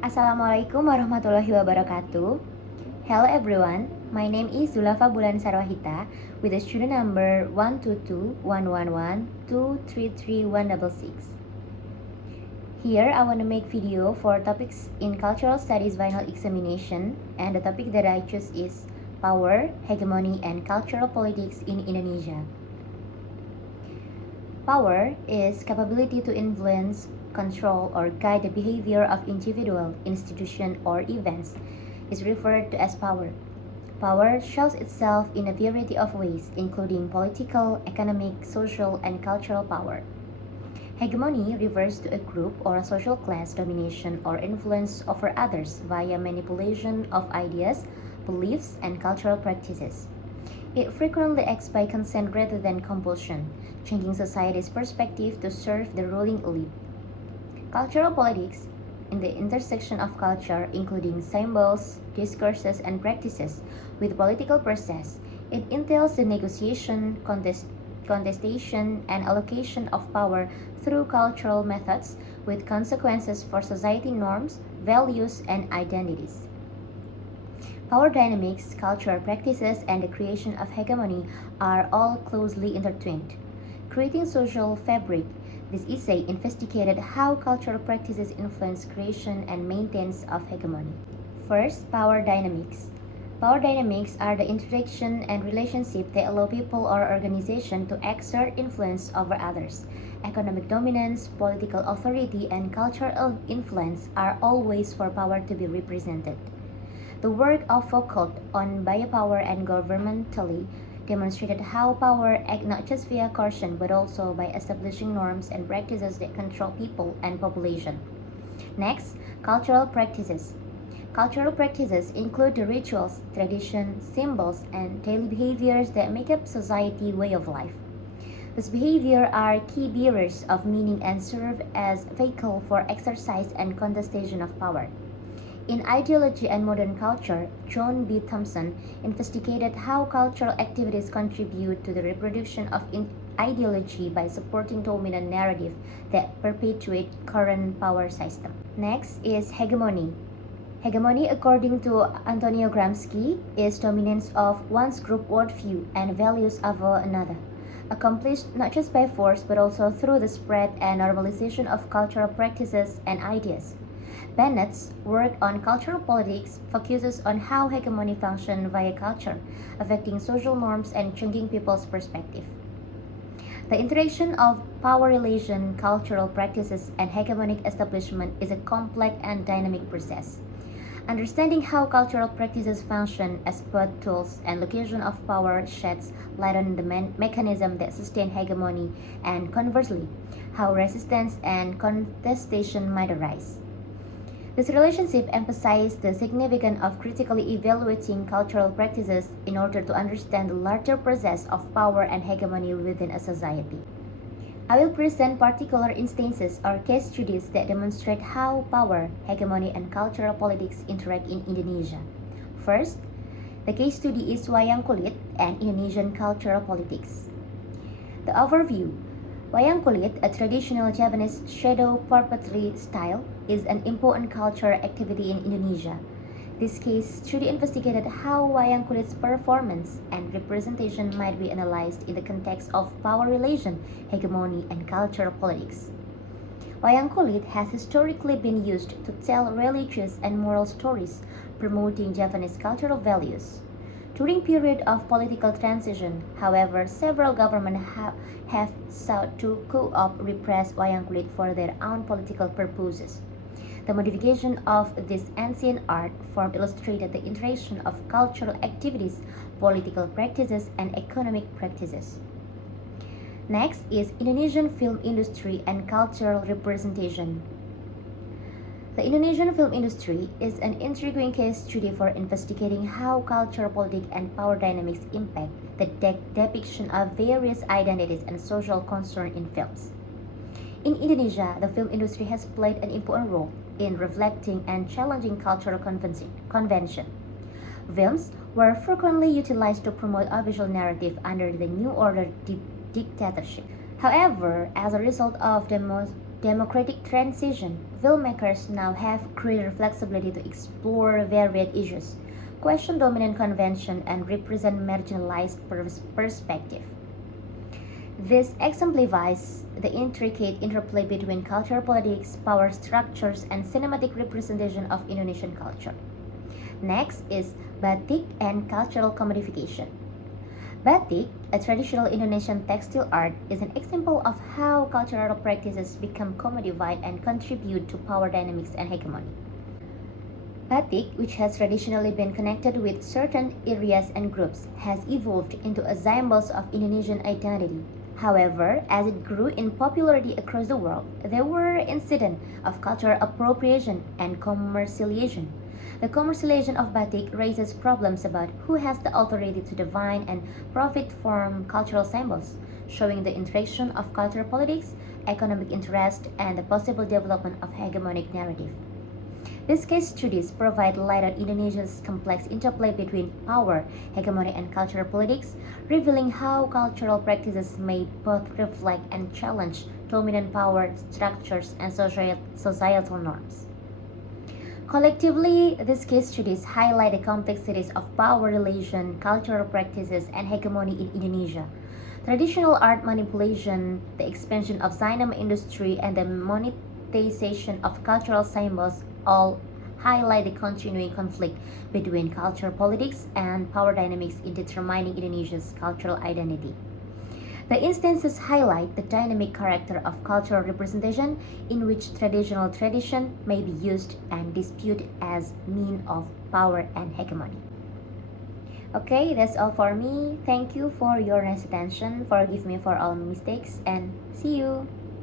Assalamualaikum warahmatullahi wabarakatuh. Hello everyone, my name is Zulafa Bulan Sarwahita with the student number 122-111-233-166. Here I want to make video for topics in Cultural Studies final examination, and the topic that I choose is Power, Hegemony, and Cultural Politics in Indonesia. Power is capability to influence, control, or guide the behavior of individual, institution, or events is referred to as power. Power shows itself in a variety of ways, including political, economic, social, and cultural power. Hegemony refers to a group or a social class domination or influence over others via manipulation of ideas, beliefs, and cultural practices. It frequently acts by consent rather than compulsion, changing society's perspective to serve the ruling elite. Cultural politics, in the intersection of culture, including symbols, discourses, and practices, with political process, it entails the negotiation, contestation, and allocation of power through cultural methods, with consequences for society norms, values, and identities. Power dynamics, cultural practices, and the creation of hegemony are all closely intertwined. Creating social fabric, this essay investigated how cultural practices influence creation and maintenance of hegemony. First, power dynamics. Power dynamics are the interaction and relationship that allow people or organization to exert influence over others. Economic dominance, political authority, and cultural influence are all ways for power to be represented. The work of Foucault on biopower and governmentally demonstrated how power acts not just via coercion but also by establishing norms and practices that control people and population. Next, cultural practices. Cultural practices include the rituals, traditions, symbols, and daily behaviors that make up society's way of life. These behaviors are key bearers of meaning and serve as vehicle for exercise and contestation of power. In Ideology and Modern Culture, John B. Thompson investigated how cultural activities contribute to the reproduction of ideology by supporting dominant narrative that perpetuate current power system. Next is hegemony. Hegemony, according to Antonio Gramsci, is dominance of one's group worldview and values over another, accomplished not just by force but also through the spread and normalization of cultural practices and ideas. Bennett's work on cultural politics focuses on how hegemony functions via culture, affecting social norms and changing people's perspective. The interaction of power relation, cultural practices, and hegemonic establishment is a complex and dynamic process. Understanding how cultural practices function as both tools and location of power sheds light on the mechanism that sustain hegemony and conversely, how resistance and contestation might arise. This relationship emphasizes the significance of critically evaluating cultural practices in order to understand the larger process of power and hegemony within a society. I will present particular instances or case studies that demonstrate how power, hegemony, and cultural politics interact in Indonesia. First, the case study is Wayang Kulit and Indonesian cultural politics. The overview. Wayang Kulit, a traditional Javanese shadow puppetry style, is an important cultural activity in Indonesia. This case study investigated how Wayang Kulit's performance and representation might be analyzed in the context of power relation, hegemony, and cultural politics. Wayang Kulit has historically been used to tell religious and moral stories, promoting Javanese cultural values. During period of political transition, however, several governments have sought to co-opt repress Wayang Kulit for their own political purposes. The modification of this ancient art form illustrated the interaction of cultural activities, political practices, and economic practices. Next is Indonesian film industry and cultural representation. The Indonesian film industry is an intriguing case study for investigating how cultural, politics, and power dynamics impact the depiction of various identities and social concerns in films. In Indonesia, the film industry has played an important role in reflecting and challenging cultural convention. Films were frequently utilized to promote a visual narrative under the New Order dictatorship. However, as a result of Democratic transition. Filmmakers now have greater flexibility to explore varied issues, question dominant convention, and represent marginalized perspective. This exemplifies the intricate interplay between cultural politics, power structures, and cinematic representation of Indonesian culture. Next is batik and cultural commodification. Batik, a traditional Indonesian textile art, is an example of how cultural practices become commodified and contribute to power dynamics and hegemony. Batik, which has traditionally been connected with certain areas and groups, has evolved into a symbol of Indonesian identity. However, as it grew in popularity across the world, there were incidents of cultural appropriation and commercialization. The commercialization of batik raises problems about who has the authority to define and profit from cultural symbols, showing the interaction of cultural politics, economic interest, and the possible development of hegemonic narrative. These case studies provide light on Indonesia's complex interplay between power, hegemony, and cultural politics, revealing how cultural practices may both reflect and challenge dominant power structures and societal norms. Collectively, these case studies highlight the complexities of power relation, cultural practices, and hegemony in Indonesia. Traditional art manipulation, the expansion of cinema industry, and the monetization of cultural symbols all highlight the continuing conflict between cultural politics and power dynamics in determining Indonesia's cultural identity. The instances highlight the dynamic character of cultural representation in which traditional tradition may be used and disputed as mean of power and hegemony. Okay, that's all for me. Thank you for your nice attention. Forgive me for all mistakes and see you.